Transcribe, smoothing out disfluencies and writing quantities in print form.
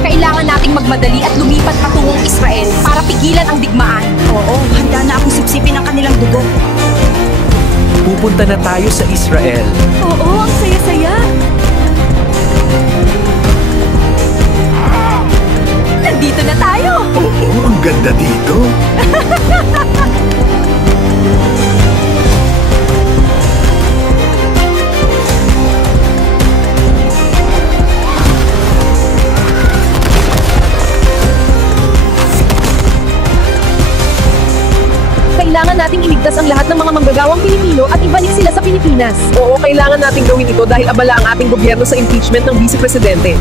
Kailangan nating magmadali at lumipat patungong Israel para pigilan ang digmaan. Oo, handa na akong sipsipin ang kanilang dugo. Pupunta na tayo sa Israel. Oo, ang saya-saya. Nandito na tayo! Oo, ang ganda dito. Kailangan nating iligtas ang lahat ng mga manggagawang Pilipino at ibalik sila sa Pilipinas. Oo, kailangan nating gawin ito dahil abala ang ating gobyerno sa impeachment ng Vice Presidente.